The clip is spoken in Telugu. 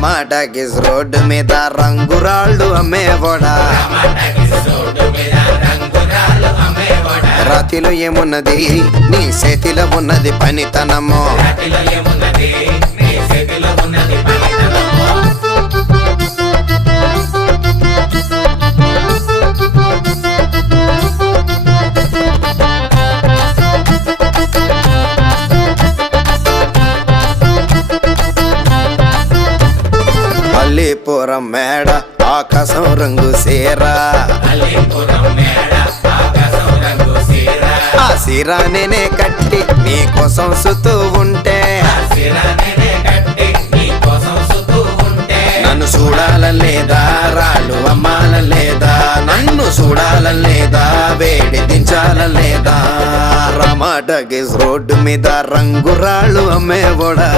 టమాటాకిస్ రోడ్డు మీద రంగురాళ్ళు అమ్మేవాడా రాతిలో ఏమున్నది నీ చేతిలో ఉన్నది పనితనము అల్లీపురం మేడ ఆకాశం రంగు సీరా ఆ సీరా నేనే కట్టి నీకోసం సుతూ ఉంటే నన్ను చూడాలలేదా రాళ్ళు అమ్మాలలేదా నన్ను చూడాలలేదా వేడి దించాలలేదా టమాటాకిస్ రోడ్డు మీద రంగురాళ్ళు అమ్మేవాడా